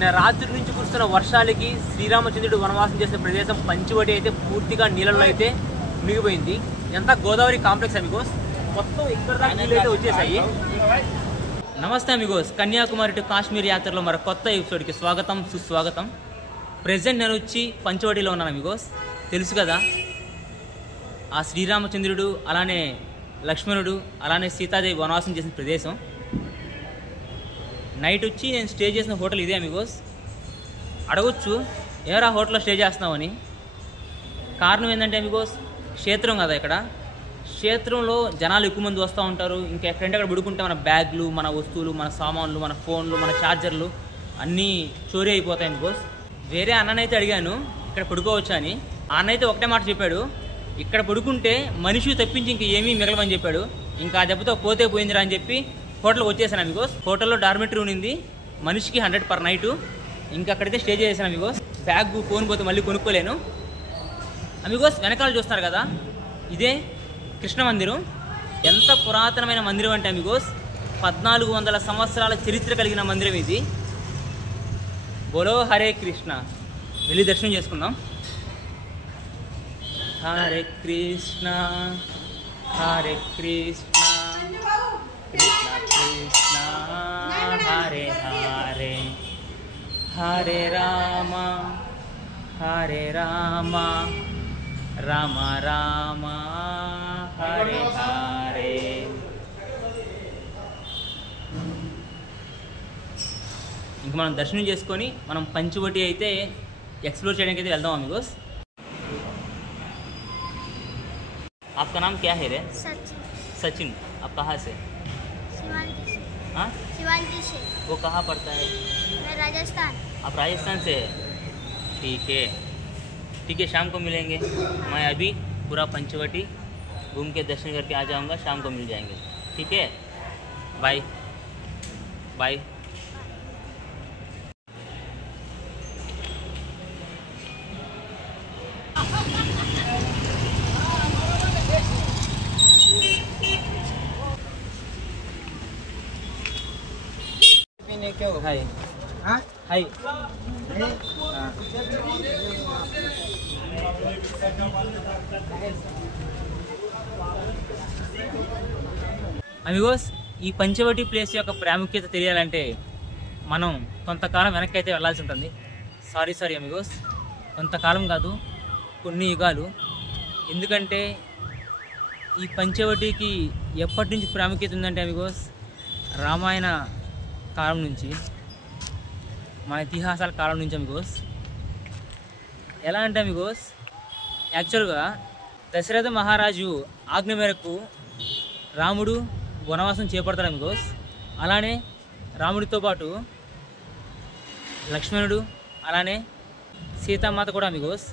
నిన్న రాత్రి నుంచి కురుస్తున్న వర్షాలకి శ్రీరామచంద్రుడు వనవాసం చేసిన ప్రదేశం పంచవటి అయితే పూర్తిగా నీళ్ళలో అయితే మునిగిపోయింది. ఎంత గోదావరి కాంప్లెక్స్ అమిగోస్, మొత్తం ఇక్కడ దాకా నీళ్ళు అయితే వచ్చేసాయి. నమస్తే అమిగోస్, కన్యాకుమారి టు కాశ్మీర్ యాత్రలో మరో కొత్త ఎపిసోడ్కి స్వాగతం సుస్వాగతం. ప్రెజెంట్ నేను వచ్చి పంచవటిలో ఉన్నాను అమిగోస్. తెలుసు కదా, ఆ శ్రీరామచంద్రుడు అలానే లక్ష్మణుడు అలానే సీతాదేవి వనవాసం చేసిన ప్రదేశం. నైట్ వచ్చి నేను స్టే చేసిన హోటల్ ఇదే అమిగోస్. అడగొచ్చు ఎవరా హోటల్లో స్టే చేస్తున్నామని. కారణం ఏంటంటే అమిగోస్, క్షేత్రం కదా, ఇక్కడ క్షేత్రంలో జనాలు ఎక్కువ మంది వస్తూ ఉంటారు. ఇంకా ఎక్కడంటే అక్కడ పడుకుంటే మన బ్యాగ్లు, మన వస్తువులు, మన సామాన్లు, మన ఫోన్లు, మన ఛార్జర్లు అన్నీ చోరీ అయిపోతాయి అమిగోస్. వేరే అన్ననైతే అడిగాను ఇక్కడ పడుకోవచ్చా అని. ఆ అన్న అయితే ఒకటే మాట చెప్పాడు, ఇక్కడ పడుకుంటే మనిషి తప్పించి ఇంక ఏమీ మిగలమని చెప్పాడు. ఇంకా ఆ దెబ్బతో పోతే పోయిందిరా అని చెప్పి హోటల్కి వచ్చేసాను అమిగోస్. హోటల్లో డార్మెటరీ ఉంది, మనిషికి 100 పర్ నైటు. ఇంకా అక్కడైతే స్టే చేసాను అమిగోస్. బ్యాగ్ ఫోన్ పోతే మళ్ళీ కొనుక్కోలేను అమిగోస్. వెనకాల చూస్తున్నారు కదా, ఇదే కృష్ణ మందిరం. ఎంత పురాతనమైన మందిరం అంటే అమిగోస్, 1400 సంవత్సరాల చరిత్ర కలిగిన మందిరం ఇది. బోలో హరే కృష్ణ. వెళ్ళి దర్శనం చేసుకుందాం. హరే కృష్ణ హరే కృష్ణ కృష్ణ కృష్ణ హరే హరే, హరే రామ రామ రామ హరే హరే. ఇంక మనం దర్శనం చేసుకొని మనం పంచవటి అయితే एक्सप्लोर చేయడానికి అయితే వెళ్దాం అమిగోస్. आपका नाम क्या है रे? सचिन. सचिन. आप कहाँ से? शिवांगी से. हाँ, शिवांगी से. वो कहाँ पड़ता है? मैं राजस्थान. आप राजस्थान से है? ठीक है ठीक है, शाम को मिलेंगे. मैं अभी पूरा पंचवटी घूम के दर्शन करके आ जाऊँगा, शाम को मिल जाएंगे. ठीक है, बाय बाय. हाय हाय. అమిగోస్, ఈ పంచవటి ప్లేస్ యొక్క ప్రాముఖ్యత తెలియాలంటే మనం కొంతకాలం వెనక్కి అయితే వెళ్ళాల్సి ఉంటుంది. సారీ అమిగోస్, కొంతకాలం కాదు, కొన్ని యుగాలు. ఎందుకంటే ఈ పంచవటికి ఎప్పటి నుంచి ప్రాముఖ్యత ఉందంటే అమిగోస్, రామాయణ కాలం నుంచి, మన ఇతిహాసాల కాలం నుంచి అమిగోస్. ఎలా అంటే అమిగోస్, యాక్చువల్గా దశరథ మహారాజు ఆజ్ఞ మేరకు రాముడు వనవాసం చేపడతాడు అమిగోస్. అలానే రాముడితో పాటు లక్ష్మణుడు అలానే సీతామాత కూడా అమిగోస్.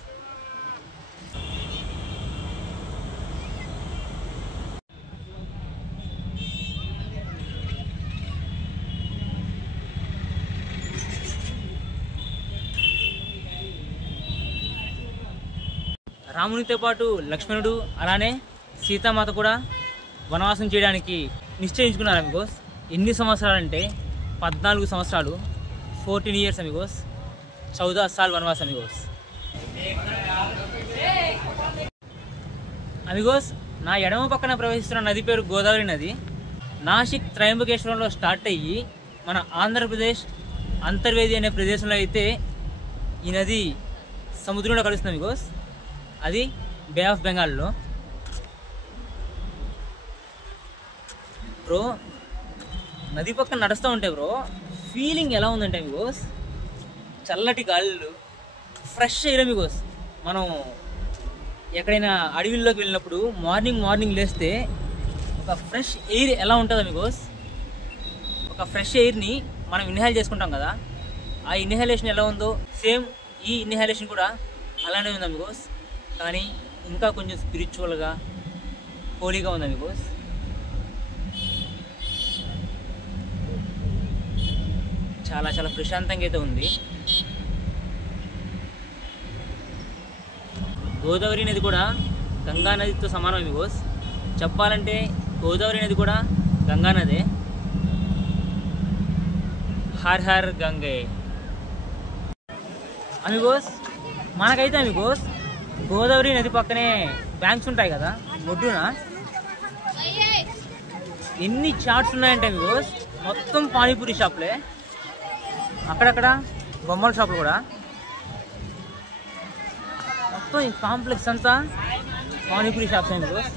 రామునితో పాటు లక్ష్మణుడు అలానే సీతామాత కూడా వనవాసం చేయడానికి నిశ్చయించుకున్నారు అమిగోస్. ఎన్ని సంవత్సరాలు అంటే 14 సంవత్సరాలు, 14 years అమిగోస్. 14 साल వనవాసం అమిగోస్. అమిగోస్, నా ఎడమ పక్కన ప్రవహిస్తున్న నది పేరు గోదావరి నది. నాసిక్ త్రయంబకేశ్వరంలో స్టార్ట్ అయ్యి మన ఆంధ్రప్రదేశ్ అంతర్వేది అనే ప్రదేశంలో అయితే ఈ నది సముద్రంలో కలుస్తుంది అమిగోస్. అది బే ఆఫ్ బెంగాల్లో. బ్రో, నది పక్కన నడుస్తూ ఉంటే బ్రో ఫీలింగ్ ఎలా ఉందంటే అమిగోస్, చల్లటి గాలులు, ఫ్రెష్ ఎయిర్ అమిగోస్. మనం ఎక్కడైనా అడవిల్లోకి వెళ్ళినప్పుడు మార్నింగ్ లేస్తే ఒక ఫ్రెష్ ఎయిర్ ఎలా ఉంటుంది అమిగోస్, ఒక ఫ్రెష్ ఎయిర్ని మనం ఇన్హేల్ చేసుకుంటాం కదా, ఆ ఇన్హేలేషన్ ఎలా ఉందో సేమ్ ఈ ఇన్హేలేషన్ కూడా అలానే ఉంది అమిగోస్. కానీ ఇంకా కొంచెం స్పిరిచువల్గా, హోలీగా ఉంది అమిగోస్. చాలా చాలా ప్రశాంతంగా అయితే ఉంది. గోదావరి నది కూడా గంగా నదితో సమానం అమిగోస్. చెప్పాలంటే గోదావరి నది కూడా గంగా నదే. హర్ హర్ గంగే. అమిగోస్ మనకైతే అమిగోస్ గోదావరి నది పక్కనే బ్యాంక్స్ ఉంటాయి కదా ఒడ్డున ఎన్ని చాట్స్ ఉన్నాయంటే అమిగోస్ మొత్తం పానీపూరి షాపులే, అక్కడక్కడ బొమ్మల షాపులు కూడా, మొత్తం ఈ కాంప్లెక్స్ అంతా పానీపూరి షాప్స్ అమిగోస్.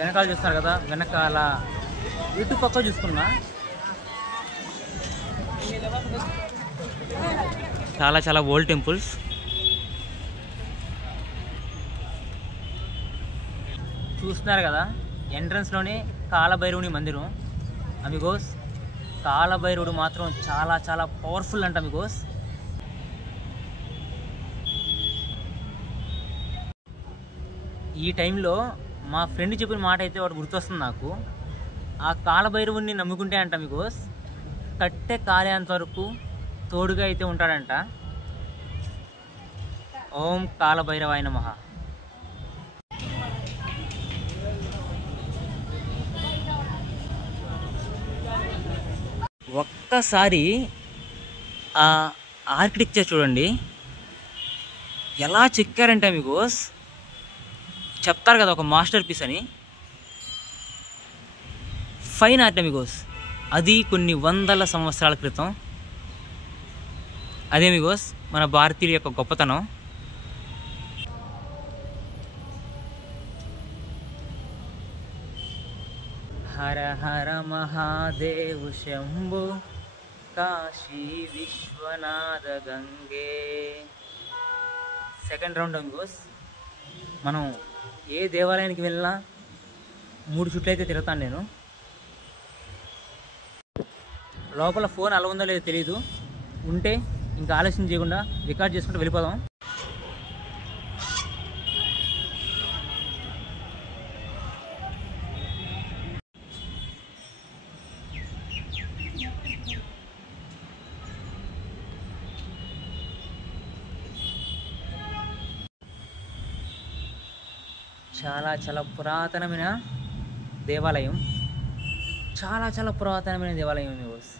వెనకాల చూస్తారు కదా, వెనకాల ఇటు పక్క చూసుకున్నా చాలా చాలా ఓల్డ్ టెంపుల్స్. చూస్తున్నారు కదా ఎంట్రన్స్లోనే కాలభైరవుని మందిరం అమిగోస్. కాలభైరవుడు మాత్రం చాలా చాలా పవర్ఫుల్ అంట అమిగోస్. ఈ టైంలో మా ఫ్రెండ్ చెప్పిన మాట అయితే వాడు గుర్తొస్తుంది నాకు. ఆ కాలభైరవుడిని నమ్ముకుంటే అంట అమిగోస్ కట్టె కాలేంత వరకు తోడుగా అయితే ఉంటాడంట. ఓం కాలభైరవాయ నమః. ఒక్కసారి ఆ ఆర్కిటెక్చర్ చూడండి ఎలా చెక్కారంటే అమిగోస్. చెప్తారు కదా ఒక మాస్టర్ పీస్ అని, ఫైన్ ఆర్ట్ అమిగోస్. అది కొన్ని వందల సంవత్సరాల క్రితం. అదే అమిగోస్ మన భారతీయుల యొక్క గొప్పతనం. Har Har Mahadev Shambho Kashi Vishwanatha Gange. Second round amigos. మనం ఏ దేవాలయానికి వెళ్ళినా 3 చుట్లు అయితే తిరుగుతాను నేను. లోపల ఫోన్ అలా ఉందో లేదో తెలియదు, ఉంటే ఇంకా ఆలస్యం చేయకుండా రికార్డ్ చేసుకుంటూ వెళ్ళిపోదాం. చాలా చాలా పురాతనమైన దేవాలయం, చాలా చాలా పురాతనమైన దేవాలయం అమిగోస్.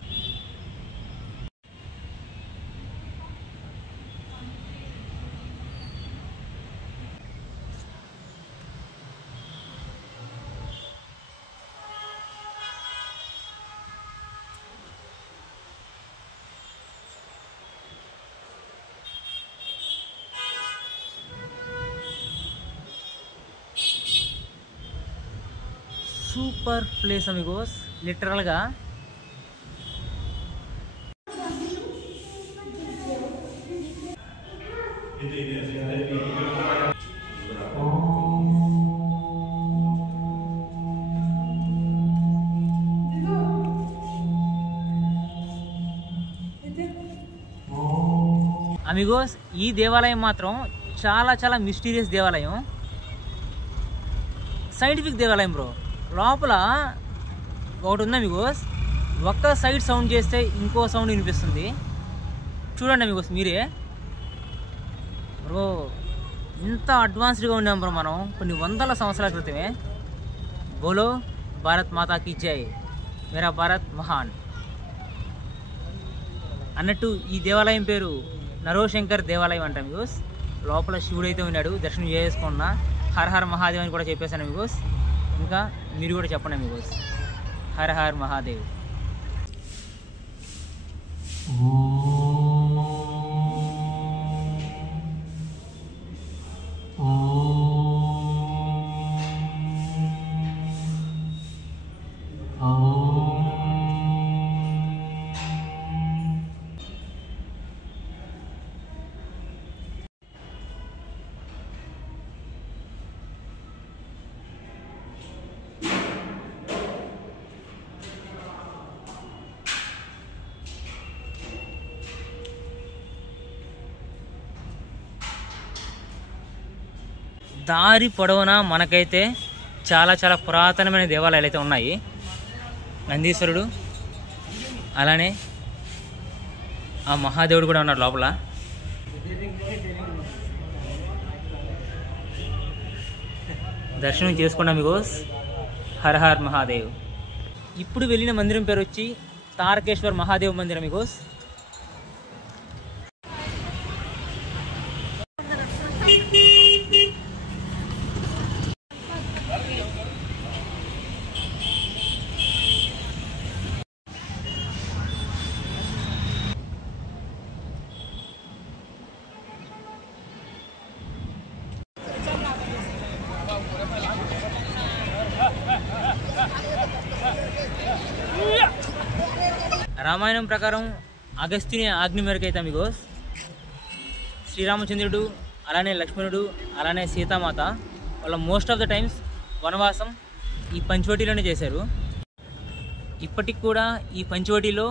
సూపర్ ప్లేస్ అమిగోస్ లిటరల్గా. అమిగోస్ ఈ దేవాలయం మాత్రం చాలా చాలా మిస్టీరియస్ దేవాలయం, సైంటిఫిక్ దేవాలయం బ్రో. లోపల ఒకటి ఉంది అమిగోస్, ఒక్క సైడ్ సౌండ్ చేస్తే ఇంకో సౌండ్ వినిపిస్తుంది. చూడండి అమిగోస్ మీరే బ్రో, ఇంత అడ్వాన్స్డ్గా ఉన్నాం బ్రో మనం కొన్ని వందల సంవత్సరాల క్రితమే. బోలో భారత్ మాతాకి జై, మేరా భారత్ మహాన్ అన్నట్టు ఈ దేవాలయం పేరు నరోశంకర్ దేవాలయం అంట అమిగోస్. లోపల శివుడైతే ఉన్నాడు, దర్శనం చేసుకున్నా. హర హర్ మహాదేవ్ అని కూడా చెప్పేశాను అమిగోస్. ఇంకా మీరు కూడా చెప్పండి అమిగోస్, హర హర్ మహాదేవ్. దారి పొడవునా మనకైతే చాలా చాలా పురాతనమైన దేవాలయాలు అయితే ఉన్నాయి. నందీశ్వరుడు, అలానే ఆ మహాదేవుడు కూడా ఉన్నాడు లోపల. దర్శనం చేసుకున్నాం అమిగోస్. హర హర్ మహాదేవ్. ఇప్పుడు వెళ్ళిన మందిరం పేరు వచ్చి తారకేశ్వర్ మహాదేవ్ మందిరం అమిగోస్. రామాయణం ప్రకారం అగస్త్యుని ఆజ్ఞ మేరకు అయితే అమిగోస్ శ్రీరామచంద్రుడు అలానే లక్ష్మణుడు అలానే సీతామాత వాళ్ళ మోస్ట్ ఆఫ్ ద టైమ్స్ వనవాసం ఈ పంచవటిలోనే చేశారు. ఇప్పటికి కూడా ఈ పంచవటిలో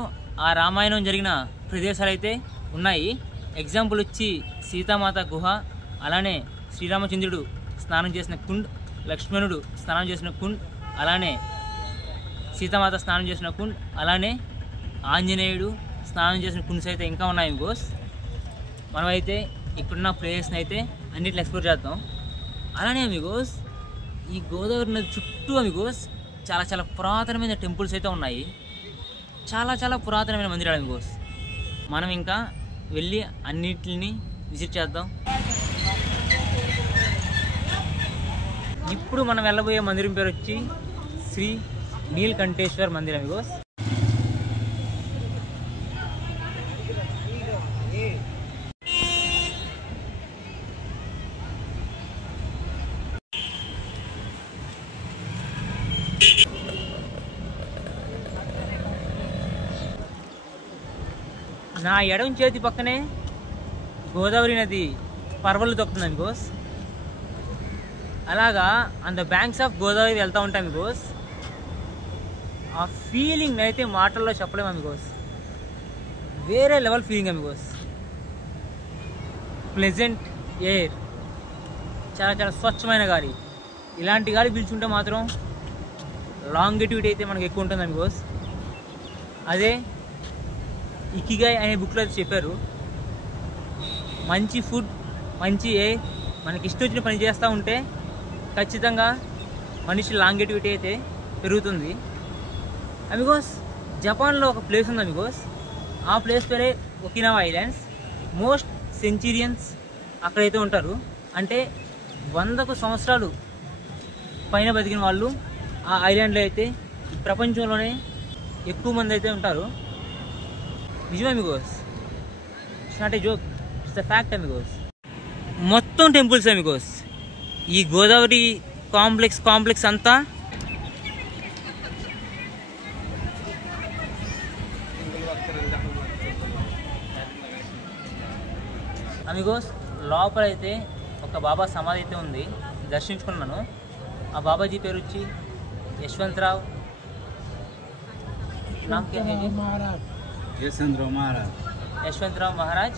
ఆ రామాయణం జరిగిన ప్రదేశాలు అయితే ఉన్నాయి. ఎగ్జాంపుల్ వచ్చి సీతామాత గుహ, అలానే శ్రీరామచంద్రుడు స్నానం చేసిన కుండ్, లక్ష్మణుడు స్నానం చేసిన కుండ్, అలానే సీతామాత స్నానం చేసిన కుండ్, అలానే ఆంజనేయుడు స్నానం చేసిన కుండ్స్ అయితే ఇంకా ఉన్నాయి అమిగోస్. మనమైతే ఇక్కడున్న ప్లేస్ని అయితే అన్నిటిని ఎక్స్ప్లోర్ చేద్దాం. అలానే అమిగోస్ ఈ గోదావరి నది చుట్టూ అమిగోస్ చాలా చాలా పురాతనమైన టెంపుల్స్ అయితే ఉన్నాయి. చాలా చాలా పురాతనమైన మందిరాలు అమిగోస్. మనం ఇంకా వెళ్ళి అన్నిటిని విజిట్ చేద్దాం. ఇప్పుడు మనం వెళ్ళబోయే మందిరం పేరు వచ్చి శ్రీ నీలకంఠేశ్వర్ మందిరం అమిగోస్. నా ఎడమ చేతి పక్కనే గోదావరి నది పర్వలు తొక్కుతుంది అమిగోస్. అలాగా on the banks of Godavari వెళ్తూ ఉంటాం అమిగోస్. ఆ ఫీలింగ్ అయితే మాటల్లో చెప్పలేము అమిగోస్. వేరే level feeling Amigos. Pleasant air, చాలా చాలా స్వచ్ఛమైన గాలి. ఇలాంటి గాలి పీల్చుంటే మాత్రం లాంగిటివిటీ అయితే మనకు ఎక్కువ ఉంటుంది అమిగోస్. అదే ఇకిగాయ్ అనే బుక్లో అయితే చెప్పారు, మంచి ఫుడ్, మంచి ఎయిర్, మనకి ఇష్టం వచ్చిన పని చేస్తూ ఉంటే ఖచ్చితంగా మనిషి లాంగిటివిటీ అయితే పెరుగుతుంది అమిగోస్. జపాన్లో ఒక ప్లేస్ ఉంది అమిగోస్. ఆ ప్లేస్ పేరే ఒకినావా ఐలాండ్స్. మోస్ట్ సెంచురియన్స్ అక్కడైతే ఉంటారు. అంటే 100 సంవత్సరాలు పైన బతికిన వాళ్ళు ఆ ఐలాండ్లో అయితే ప్రపంచంలోనే ఎక్కువ మంది అయితే ఉంటారు. నిజమే Amigos, it's not a joke, it's the fact Amigos. మొత్తం టెంపుల్స్ అమిగోస్. ఈ గోదావరి కాంప్లెక్స్ అంతా అమిగోస్. లోపలైతే ఒక బాబా సమాధి అయితే ఉంది, దర్శించుకున్నాను. ఆ బాబాజీ పేరు వచ్చి యశ్వంతరావు. నామ్ క్యా హై జీ? यशवंतराव महाराज। यशवंतराव महाराज।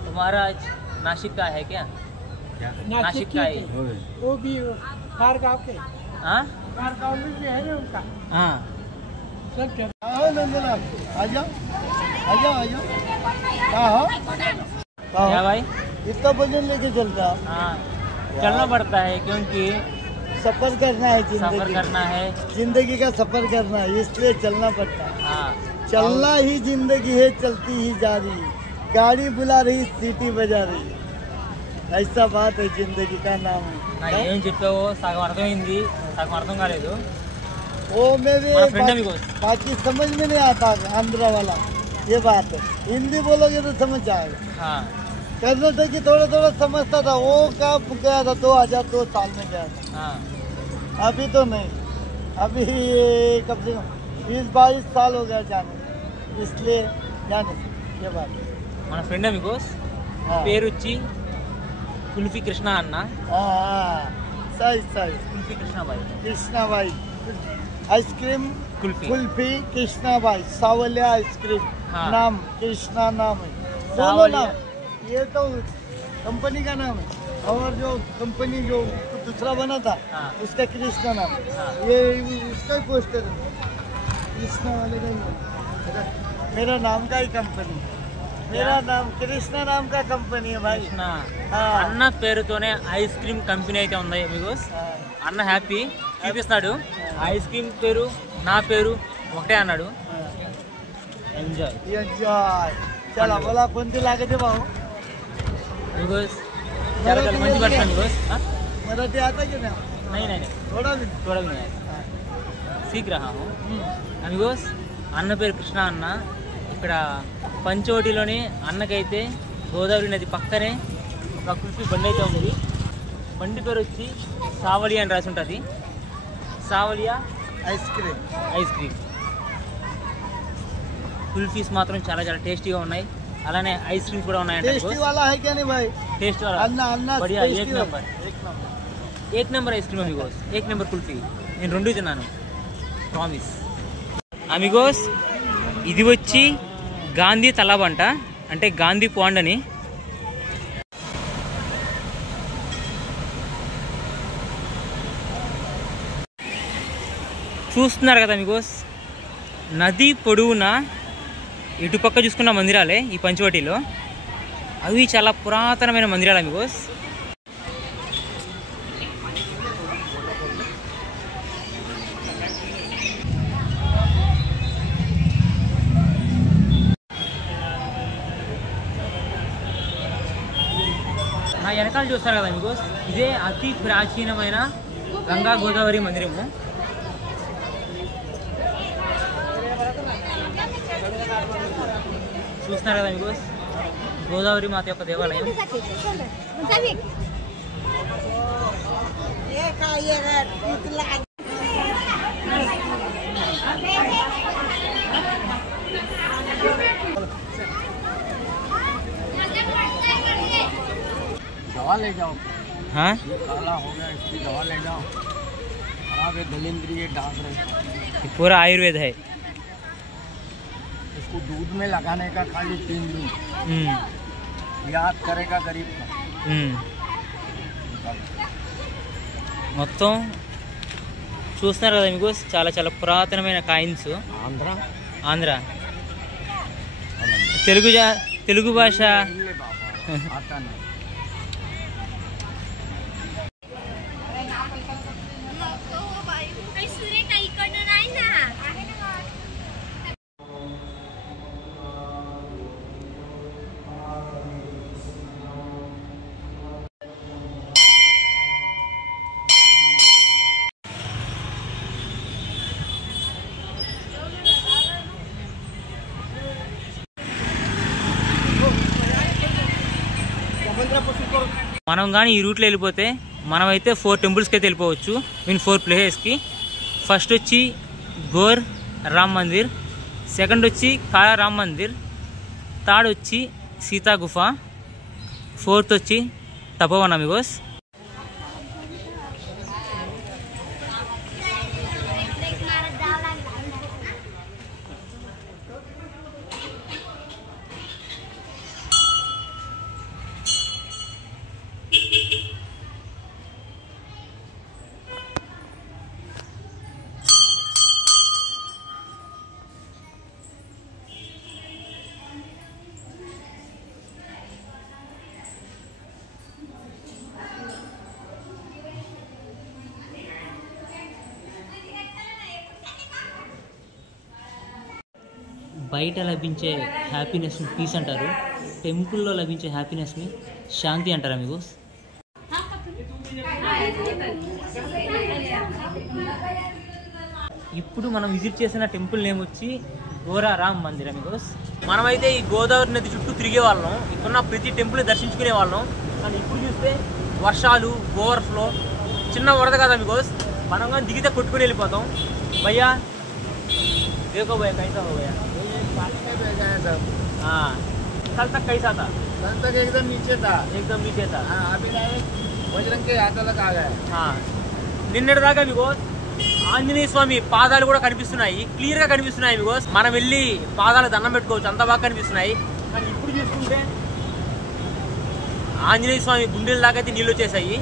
तो महाराज नासिक का है क्या? नासिक का है वो भी खारगांव के। हाँ खारगांव में भी है ना उनका। हाँ सब क्या? आओ नंदलाल, आ जाओ आ जाओ आ जाओ। क्या भाई? इतना वजन लेके चलता? हाँ चलना पड़ता है क्योंकि सफर करना है, सफर करना है, जिंदगी का सफर करना है, इसलिए चलना पड़ता है। हाँ चलना ही जिंदगी है, चलती ही जा रही, गाड़ी बुला रही, सीटी बजा रही, ऐसा बात है, जिंदगी का नाम है। ఏం చెప్పావో సగం అర్థమైంది, సగం అర్థం కాలేదు. वो मेरे हमारा friend है बिल्कुल। बाकी समझ में नहीं आता आंध्रा वाला, ये बात है। हिंदी बोलोगे तो समझ जाएगा। हाँ कर्नाटकी थोड़ा थोड़ा समझता था, वो कब गया था 2002 साल में गया था, हाँ अभी तो नहीं। अभी कम से कम 20-22 साल हो गया जाने, इसलिए जाने ये बात है। మన ఫ్రెండ్ అమిగోస్ हाँ పేరు వచ్చి కుల్ఫీ కృష్ణ అన్న. हाँ, सही सही। కుల్ఫీ కృష్ణ బాయ్. कृष्णा भाई आइसक्रीम कुल्फी कुल्फी कृष्णा भाई सावलिया आइसक्रीम। हाँ। नाम कृष्णा नाम है, दोनों सावलिया। नाम। ये तो कंपनी का नाम है, और जो कंपनी जो दूसरा बना था हाँ। उसका कृष्णा नाम है। हाँ। ये उसका ही पोस्टर है, कृष्णा वाले का ही है। मेरा नाम का ही कंपनी, मेरा नाम कृष्णा नाम का कंपनी है भाई। కృష్ణ हाँ। అన్న పేరుతోనే ఐస్ క్రీమ్ కంపెనీ అయితే ఉంది అమిగోస్. हाँ। అన్న హ్యాపీ చూపిస్తున్నాడు. ఐస్ క్రీమ్ పేరు నా పేరు ఒకటే అన్నాడు. हाँ। ఎంజాయ్ एंजॉय चला बोला कोणती लागते भाऊ? अमिगोस. చాలా చాలా మంచి పర్సన్ అమిగోస్. मराठी आता की नाही? नहीं नहीं नहीं थोड़ा भी थोड़ा भी नहीं आया, सीख रहा हूँ అమిగోస్. అన్న పేరు కృష్ణ అన్న. ఇక్కడ పంచవటిలోని అన్నకైతే గోదావరి నది పక్కనే ఒక కుల్ఫీ బండి అయితే ఉంది. బండి పేరు వచ్చి సావలియా అని రాసి ఉంటుంది. Sawaliya ice cream. Ice cream. Kulfis మాత్రం చాలా చాలా టేస్టీగా ఉన్నాయి. అలానే ఐస్ క్రీమ్స్ కూడా ఉన్నాయంట. टेस्टी वाला है क्या नहीं भाई? టేస్ట్ अन्ना अन्ना बढ़िया, टेस्टी एक वाला। नंबर। एक नंबर ఐస్ క్రీమ్ అమిగోస్, ఏక్ నెంబర్ కుల్ఫీ. నేను 2 తిన్నాను, ప్రామిస్. అమిగోస్ ఇది వచ్చి గాంధీ తలాబ్ అంట, అంటే గాంధీ పాండ్ అని. చూస్తున్నారు కదా అమిగోస్, నది పొడవునా ఇటుపక్క చూసుకున్న మందిరాలే ఈ పంచవటిలో. అవి చాలా పురాతనమైన మందిరాలు అమిగోస్. నా వెనకాల చూస్తారు కదా అమిగోస్, ఇదే అతి ప్రాచీనమైన గంగా గోదావరి మందిరము. చూస్తున్నారు కదా అమిగోస్, గోదావరి మాత యొక్క దేవాలయం. दवा ले जाओ, हाँ, ये काला हो गया, इसकी दवा ले जाओ। खराब है, दलिंद्री ये डाल रहे, ये पूरा आयुर्वेद है. इसको दूध में लगाने का खाली 3 दिन याद करेगा गरीब का। మొత్తం చూస్తున్నారు కదా మీకు, చాలా చాలా పురాతనమైన కాయిన్స్. आंध्रा ఆంధ్ర తెలుగు భాష आता नहीं। మనం కానీ ఈ రూట్లో వెళ్ళిపోతే మనమైతే 4 టెంపుల్స్కి అయితే వెళ్ళిపోవచ్చు, 4 ప్లేసెస్కి. ఫస్ట్ వచ్చి గోర్ రామ్ మందిర్, సెకండ్ వచ్చి కాలా రామ్ మందిర్, థర్డ్ వచ్చి సీతా గుఫ, ఫోర్త్ వచ్చి తపోవన్ అమిగోస్. బయట లభించే హ్యాపీనెస్ని పీస్ అంటారు, టెంపుల్లో లభించే హ్యాపీనెస్ని శాంతి అంటారు అమిగోస్. ఇప్పుడు మనం విజిట్ చేసిన టెంపుల్ నేమ్ వచ్చి గోరా రామ్ మందిర్ అమిగోస్. మనమైతే ఈ గోదావరి నది చుట్టూ తిరిగే వాళ్ళం, ఇక్కడున్న ప్రతి టెంపుల్ దర్శించుకునే వాళ్ళం. కానీ ఇప్పుడు చూస్తే వర్షాలు, ఓవర్ఫ్లో, చిన్న వరద కదా అమిగోస్, మనం కానీ దిగితే కొట్టుకుని వెళ్ళిపోతాం. భయ్యా देखो भैया कैसा हो गया, पानी में बह गया सब। हाँ, कल तक कैसा था? कल तक एकदम नीचे था। एकदम नीचे था. हाँ, अभी डायरेक्ट बजरंग के यात्रा तक आ गया। हाँ, నిన్నటి దాకా మీకు ఆంజనేయ స్వామి పాదాలు కూడా కనిపిస్తున్నాయి, క్లియర్గా కనిపిస్తున్నాయి మీకు. మనం వెళ్ళి పాదాలు దండం పెట్టుకోవచ్చు, అంత బాగా కనిపిస్తున్నాయి. కానీ ఇప్పుడు చూసుకుంటే ఆంజనేయ స్వామి గుండెల దాకా అయితే నీళ్ళు వచ్చేసాయి.